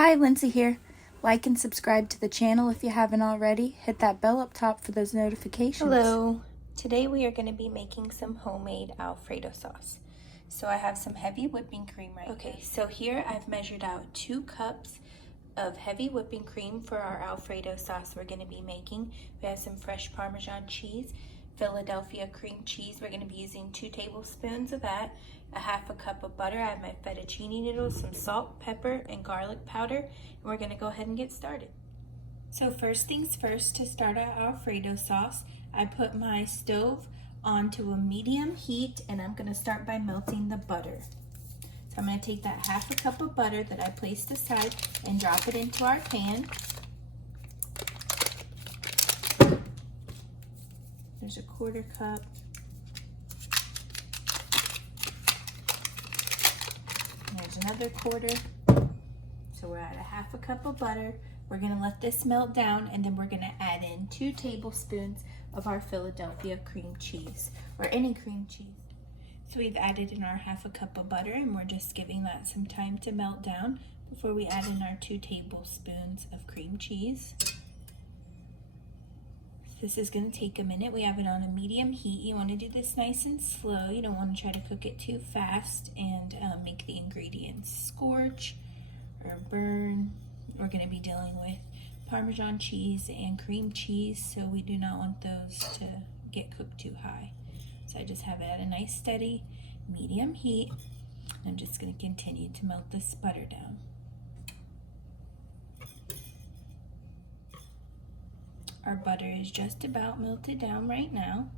Hi, Lindsay here. Like and subscribe to the channel if you haven't already. Hit that bell up top for those notifications. Hello. Today we are going to be making some homemade Alfredo sauce. So I have some heavy whipping cream right Okay, so here I've measured out 2 cups of heavy whipping cream for our Alfredo sauce we're going to be making. We have some fresh Parmesan cheese, Philadelphia cream cheese. We're going to be using 2 tablespoons of that, a half a cup of butter. I have my fettuccine noodles, some salt, pepper, and garlic powder. And we're going to go ahead and get started. So first things first, to start our Alfredo sauce, I put my stove onto a medium heat and I'm going to start by melting the butter. So I'm going to take that half a cup of butter that I placed aside and drop it into our pan. There's a 1/4 cup. And there's another 1/4. So we're at a half a cup of butter. We're going to let this melt down and then we're going to add in 2 tablespoons of our Philadelphia cream cheese, or any cream cheese. So we've added in our half a cup of butter and we're just giving that some time to melt down before we add in our 2 tablespoons of cream cheese. This is going to take a minute. We have it on a medium heat. You want to do this nice and slow. You don't want to try to cook it too fast and make the ingredients scorch or burn. We're going to be dealing with Parmesan cheese and cream cheese, so we do not want those to get cooked too high. So I just have it at a nice steady medium heat. I'm just going to continue to melt this butter down. Our butter is just about melted down right now.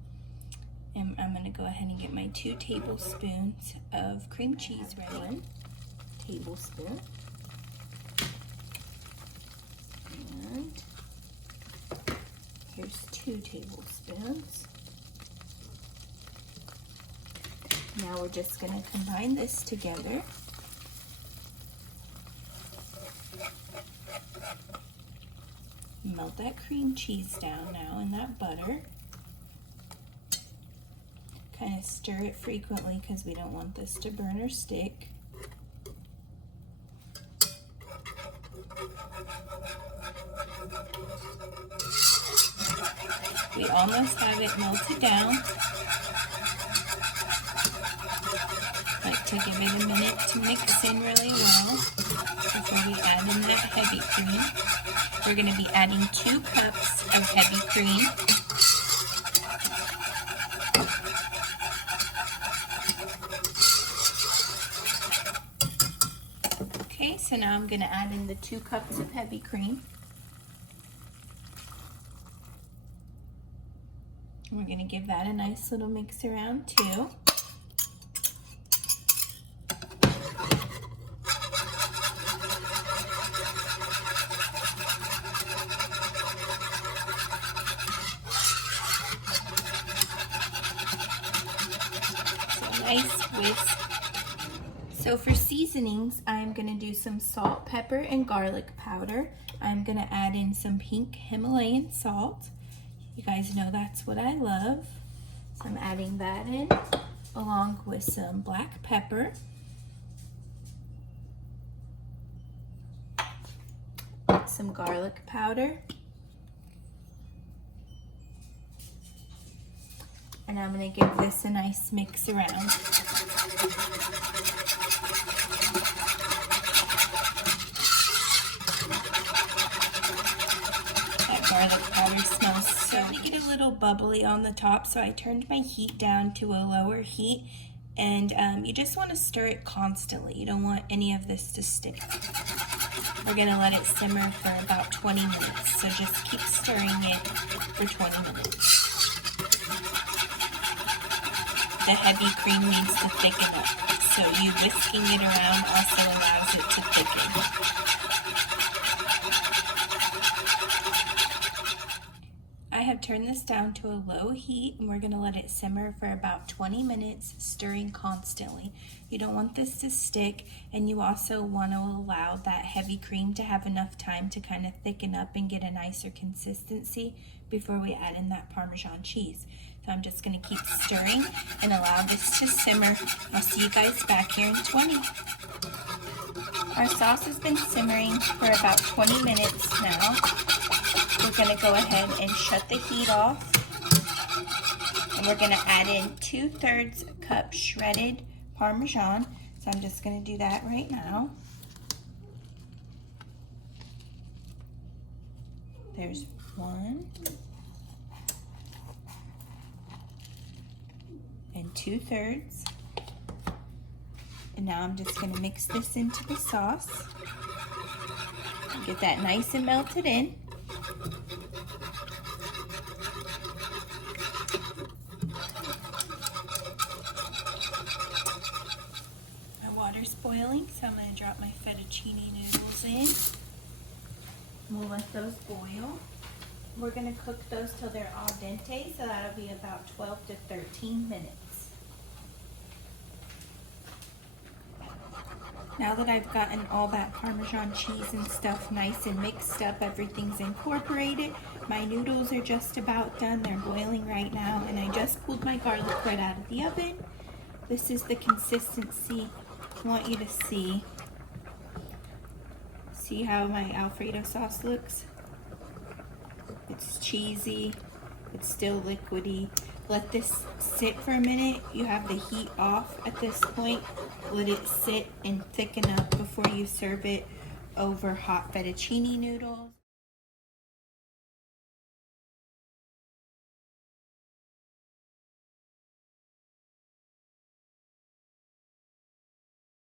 And I'm going to go ahead and get my 2 tablespoons of cream cheese ready. 1 tablespoon. And here's 2 tablespoons. Now we're just going to combine this together. Melt that cream cheese down now in that butter. Kind of stir it frequently because we don't want this to burn or stick. We almost have it melted down. Like to give it a minute to mix in really well before we add in that heavy cream. We're going to be adding 2 cups of heavy cream. Okay, so now I'm going to add in the 2 cups of heavy cream. We're going to give that a nice little mix around too. So nice whisk. So for seasonings, I'm going to do some salt, pepper, and garlic powder. I'm going to add in some pink Himalayan salt. You guys know that's what I love. So I'm adding that in along with some black pepper. Some garlic powder. And I'm going to give this a nice mix around. Garlic powder smells so good. Get a little bubbly on the top, so I turned my heat down to a lower heat, and you just want to stir it constantly. You don't want any of this to stick. We're going to let it simmer for about 20 minutes, so just keep stirring it for 20 minutes. The heavy cream needs to thicken up, so you whisking it around also allows it to thicken. I have turned this down to a low heat and we're going to let it simmer for about 20 minutes, stirring constantly. You don't want this to stick, and you also want to allow that heavy cream to have enough time to kind of thicken up and get a nicer consistency before we add in that Parmesan cheese. So I'm just going to keep stirring and allow this to simmer. I'll see you guys back here in 20. Our sauce has been simmering for about 20 minutes now. We're going to go ahead and shut the heat off. And we're going to add in 2/3 cup shredded Parmesan. So I'm just going to do that right now. There's 1 and 2/3. And now I'm just going to mix this into the sauce. Get that nice and melted in. My water's boiling, so I'm going to drop my fettuccine noodles in. We'll let those boil. We're going to cook those till they're al dente, so that'll be about 12 to 13 minutes. Now that I've gotten all that Parmesan cheese and stuff nice and mixed up, everything's incorporated, my noodles are just about done. They're boiling right now, and I just pulled my garlic bread out of the oven. This is the consistency I want you to see. See how my Alfredo sauce looks? It's cheesy, it's still liquidy. Let this sit for a minute. You have the heat off at this point. Let it sit and thicken up before you serve it over hot fettuccine noodles.